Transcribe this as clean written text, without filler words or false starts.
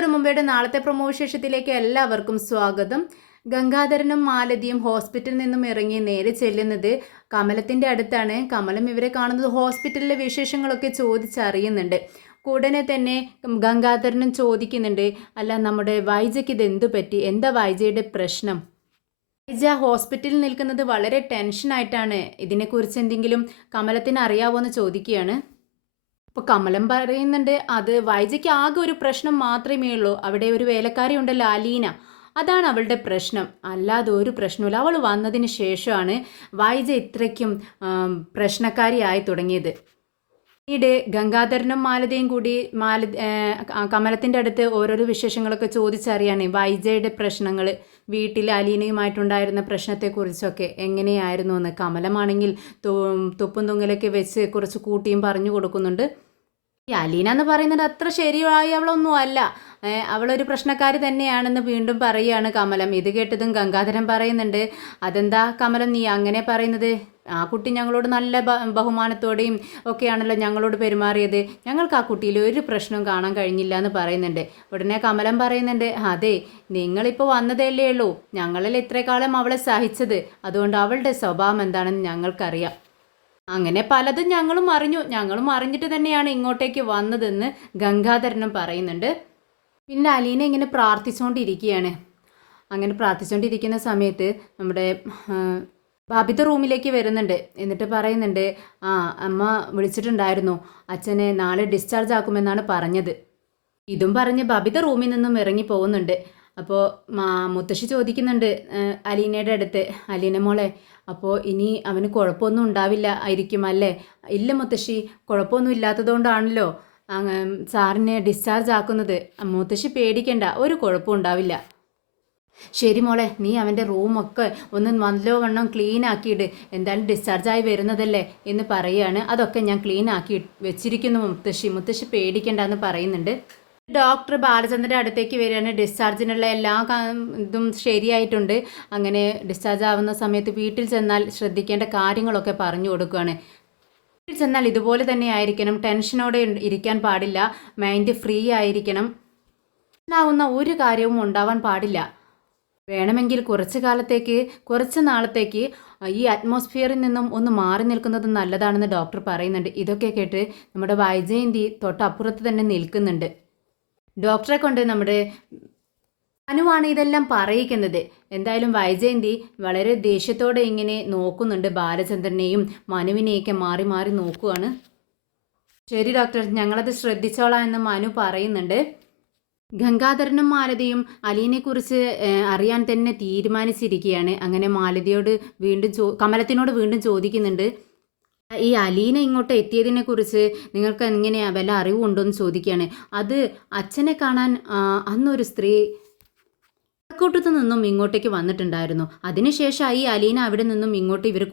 ഒരു മുംബൈയുടെ നാളത്തെ പ്രൊമോ വിശേഷത്തിലേക്ക് എല്ലാവർക്കും സ്വാഗതം. ഗംഗാധരനും മാലതിയും ഹോസ്പിറ്റലിൽ നിന്നും ഇറങ്ങി നേരെ ചെല്ലുന്നത് കമലത്തിൻ്റെ അടുത്താണ്. കമലം ഇവരെ കാണുന്നത് ഹോസ്പിറ്റലിലെ വിശേഷങ്ങളൊക്കെ ചോദിച്ചറിയുന്നുണ്ട്. ഉടനെ തന്നെ ഗംഗാധരനും ചോദിക്കുന്നുണ്ട്, അല്ല നമ്മുടെ വൈജയ്ക്ക് ഇത് എന്തു പറ്റി, എന്താ വൈജയുടെ പ്രശ്നം? വൈജ ഹോസ്പിറ്റലിൽ നിൽക്കുന്നത് വളരെ ടെൻഷനായിട്ടാണ്. ഇതിനെക്കുറിച്ച് എന്തെങ്കിലും കമലത്തിന് അറിയാവോ എന്ന് ചോദിക്കുകയാണ്. അപ്പോൾ കമലം പറയുന്നുണ്ട്, അത് വൈജയ്ക്ക് ആകെ ഒരു പ്രശ്നം മാത്രമേ ഉള്ളൂ. അവിടെ ഒരു വേലക്കാരി ഉണ്ടല്ലോ, അലീന, അതാണ് അവളുടെ പ്രശ്നം. അല്ലാതെ ഒരു പ്രശ്നമില്ല. അവൾ വന്നതിന് ശേഷമാണ് വൈജ ഇത്രയ്ക്കും പ്രശ്നക്കാരിയായി തുടങ്ങിയത്. പിന്നീട് ഗംഗാധരനും മാലതയും കൂടി കമലത്തിൻ്റെ അടുത്ത് ഓരോരോ വിശേഷങ്ങളൊക്കെ ചോദിച്ചറിയാണ്. വൈജയുടെ പ്രശ്നങ്ങൾ, വീട്ടിൽ അലീനയുമായിട്ടുണ്ടായിരുന്ന പ്രശ്നത്തെക്കുറിച്ചൊക്കെ എങ്ങനെയായിരുന്നു എന്ന്. കമലമാണെങ്കിൽ തുപ്പും തുങ്ങലൊക്കെ വെച്ച് കുറച്ച് കൂട്ടിയും പറഞ്ഞു കൊടുക്കുന്നുണ്ട്. ഈ അലീന എന്ന് പറയുന്നത് അത്ര ശരിയായി അവളൊന്നും അല്ല, അവളൊരു പ്രശ്നക്കാരി തന്നെയാണെന്ന് വീണ്ടും പറയുകയാണ് കമലം. ഇത് കേട്ടതും ഗംഗാധരൻ പറയുന്നുണ്ട്, അതെന്താ കമലം നീ അങ്ങനെ പറയുന്നത്? ആ കുട്ടി ഞങ്ങളോട് നല്ല ബഹുമാനത്തോടെയും ഒക്കെയാണല്ലോ ഞങ്ങളോട് പെരുമാറിയത്. ഞങ്ങൾക്ക് ആ കുട്ടിയിൽ ഒരു പ്രശ്നവും കാണാൻ കഴിഞ്ഞില്ല എന്ന് പറയുന്നുണ്ട്. ഉടനെ കമലം പറയുന്നുണ്ട്, അതെ, നിങ്ങളിപ്പോൾ വന്നതല്ലേ ഉള്ളൂ, ഞങ്ങളിൽ ഇത്രക്കാലം അവളെ സഹിച്ചത്, അതുകൊണ്ട് അവളുടെ സ്വഭാവം എന്താണെന്ന് ഞങ്ങൾക്കറിയാം. അങ്ങനെ പലതും ഞങ്ങളും അറിഞ്ഞിട്ട് തന്നെയാണ് ഇങ്ങോട്ടേക്ക് വന്നതെന്ന് ഗംഗാധരനും പറയുന്നുണ്ട്. പിന്നെ അലീന ഇങ്ങനെ പ്രാർത്ഥിച്ചുകൊണ്ടിരിക്കുകയാണ്. അങ്ങനെ പ്രാർത്ഥിച്ചുകൊണ്ടിരിക്കുന്ന സമയത്ത് നമ്മുടെ ബബിത റൂമിലേക്ക് വരുന്നുണ്ട്. എന്നിട്ട് പറയുന്നുണ്ട്, അമ്മ വിളിച്ചിട്ടുണ്ടായിരുന്നു, അച്ഛനെ നാളെ ഡിസ്ചാർജ് ആക്കുമെന്നാണ് പറഞ്ഞത്. ഇതും പറഞ്ഞ് ബബിത റൂമിൽ നിന്നും ഇറങ്ങി പോകുന്നുണ്ട്. അപ്പോൾ മുത്തശ്ശി ചോദിക്കുന്നുണ്ട് അലീനയുടെ അടുത്ത്, അലീന മോളെ, അപ്പോൾ ഇനി അവന് കുഴപ്പമൊന്നും ഉണ്ടാവില്ല ആയിരിക്കും അല്ലേ? ഇല്ല മുത്തശ്ശി, കുഴപ്പമൊന്നും ഇല്ലാത്തതുകൊണ്ടാണല്ലോ സാറിനെ ഡിസ്ചാർജ് ആക്കുന്നത്. മുത്തശ്ശി പേടിക്കണ്ട, ഒരു കുഴപ്പവും ഉണ്ടാവില്ല. ശരി മോളെ, നീ അവൻ്റെ റൂമൊക്കെ ഒന്ന് നല്ലവണ്ണം ക്ലീൻ ആക്കിയിട്ട്, എന്തായാലും ഡിസ്ചാർജായി വരുന്നതല്ലേ എന്ന് പറയുകയാണ്. അതൊക്കെ ഞാൻ ക്ലീൻ ആക്കി വെച്ചിരിക്കുന്നു മുത്തശ്ശി പേടിക്കണ്ട എന്ന് പറയുന്നുണ്ട്. ഡോക്ടർ ബാലചന്ദ്രൻ്റെ അടുത്തേക്ക് വരികയാണ്. ഡിസ്ചാർജിനുള്ള എല്ലാ ഇതും ശരിയായിട്ടുണ്ട്. അങ്ങനെ ഡിസ്ചാർജ് ആവുന്ന സമയത്ത് വീട്ടിൽ ചെന്നാൽ ശ്രദ്ധിക്കേണ്ട കാര്യങ്ങളൊക്കെ പറഞ്ഞു കൊടുക്കുകയാണ്. വീട്ടിൽ ചെന്നാൽ ഇതുപോലെ തന്നെ ആയിരിക്കണം, ടെൻഷനോടെ ഇരിക്കാൻ പാടില്ല, മൈൻഡ് ഫ്രീ ആയിരിക്കണം, ആവുന്ന ഒരു കാര്യവും ഉണ്ടാവാൻ പാടില്ല. വേണമെങ്കിൽ കുറച്ച് നാളത്തേക്ക് ഈ അറ്റ്മോസ്ഫിയറിൽ നിന്നും ഒന്ന് മാറി നിൽക്കുന്നത് നല്ലതാണെന്ന് ഡോക്ടർ പറയുന്നുണ്ട്. ഇതൊക്കെ കേട്ട് നമ്മുടെ വൈജയന്തി തൊട്ടപ്പുറത്ത് തന്നെ നിൽക്കുന്നുണ്ട്. ഡോക്ടറെ കൊണ്ട് നമ്മുടെ അനുവാണ് ഇതെല്ലാം പറയിക്കുന്നത്. എന്തായാലും വൈജയന്തി വളരെ ദേഷ്യത്തോടെ ഇങ്ങനെ നോക്കുന്നുണ്ട്. ബാലചന്ദ്രനെയും മനുവിനെയൊക്കെ മാറി മാറി നോക്കുകയാണ്. ശരി ഡോക്ടർ, ഞങ്ങളത് ശ്രദ്ധിച്ചോളാം എന്ന് മനു പറയുന്നുണ്ട്. ഗംഗാധരനും മാലതിയും അലീനെക്കുറിച്ച് അറിയാൻ തന്നെ തീരുമാനിച്ചിരിക്കുകയാണ്. അങ്ങനെ മാലതിയോട് കമലത്തിനോട് വീണ്ടും ചോദിക്കുന്നുണ്ട്, ഈ അലീന ഇങ്ങോട്ട് എത്തിയതിനെക്കുറിച്ച് നിങ്ങൾക്ക് എങ്ങനെയാ വല്ല അറിവുണ്ടോ എന്ന് ചോദിക്കുകയാണ്. അത് അച്ഛനെ കാണാൻ അന്നൊരു സ്ത്രീ കൂട്ടത്തു നിന്നും ഇങ്ങോട്ടേക്ക് വന്നിട്ടുണ്ടായിരുന്നു. അതിനുശേഷം ഈ അലീന അവിടെ നിന്നും ഇങ്ങോട്ട് ഇവർ